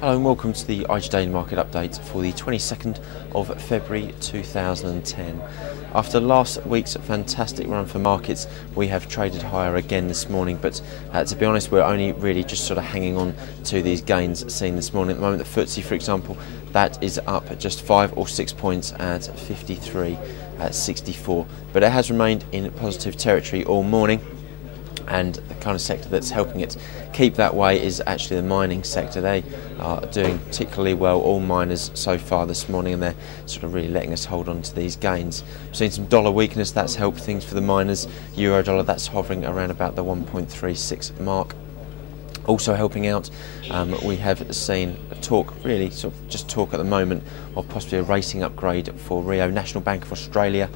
Hello and welcome to the IG Daily Market Update for the 22nd of February 2010. After last week's fantastic run for markets, we have traded higher again this morning, but to be honest, we're only really just sort of hanging on to these gains seen this morning. At the moment, the FTSE, for example, that is up at just 5 or 6 points at 53 at 64, but it has remained in positive territory all morning. And the kind of sector that's helping it keep that way is actually the mining sector. They are doing particularly well, all miners so far this morning, and they're sort of really letting us hold on to these gains. We've seen some dollar weakness, that's helped things for the miners. Euro dollar, that's hovering around about the 1.36 mark. Also helping out, we have seen talk, really sort of just talk at the moment, of possibly a rating upgrade for Rio. National Bank of Australia,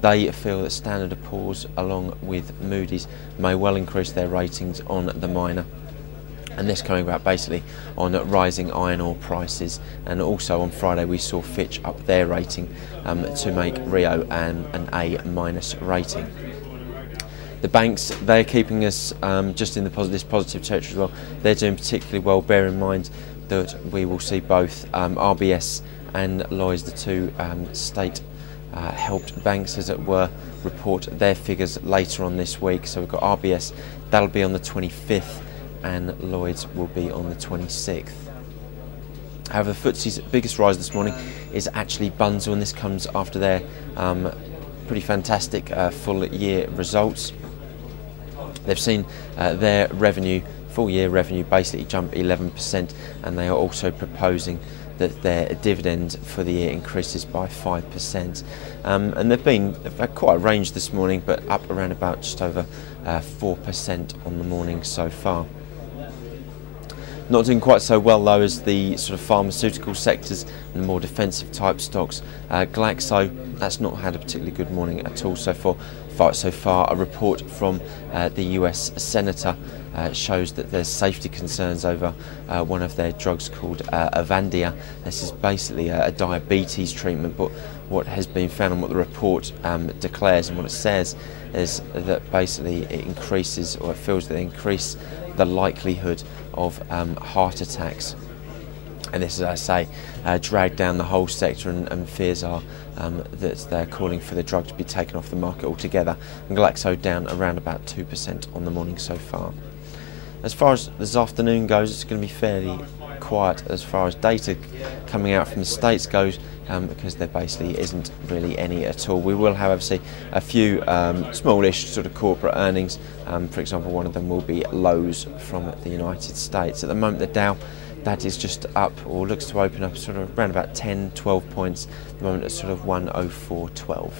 they feel that Standard & Poor's along with Moody's may well increase their ratings on the miner. And this coming about basically on rising iron ore prices. And also on Friday we saw Fitch up their rating to make Rio an A- rating. The banks, they're keeping us just in this positive territory as well. They're doing particularly well. Bear in mind that we will see both RBS and Lloyds, the two state helped banks, as it were, report their figures later on this week. So we've got RBS, that'll be on the 25th, and Lloyds will be on the 26th. However, the FTSE's biggest rise this morning is actually Bunzl, and this comes after their pretty fantastic full year results. They've seen their revenue, full year revenue, basically jump 11%, and they are also proposing that their dividend for the year increases by 5%. And they've had quite a range this morning, but up around about just over 4% on the morning so far. Not doing quite so well though as the sort of pharmaceutical sectors and the more defensive type stocks. Glaxo, that's not had a particularly good morning at all so far. A report from the US Senator shows that there's safety concerns over one of their drugs called Avandia. This is basically a diabetes treatment, but what has been found and what the report declares and what it says is that basically it increases, or it feels that it increases the likelihood of heart attacks. And this, as I say, dragged down the whole sector, and fears are that they're calling for the drug to be taken off the market altogether. And Glaxo down around about 2% on the morning so far. As far as this afternoon goes, it's going to be fairly quiet as far as data coming out from the States goes, because there basically isn't really any at all. We will, however, see a few smallish sort of corporate earnings. For example, one of them will be Lowe's from the United States. At the moment, the Dow, that is just up, or looks to open up sort of around about 10-12 points. At the moment, it's sort of 104.12.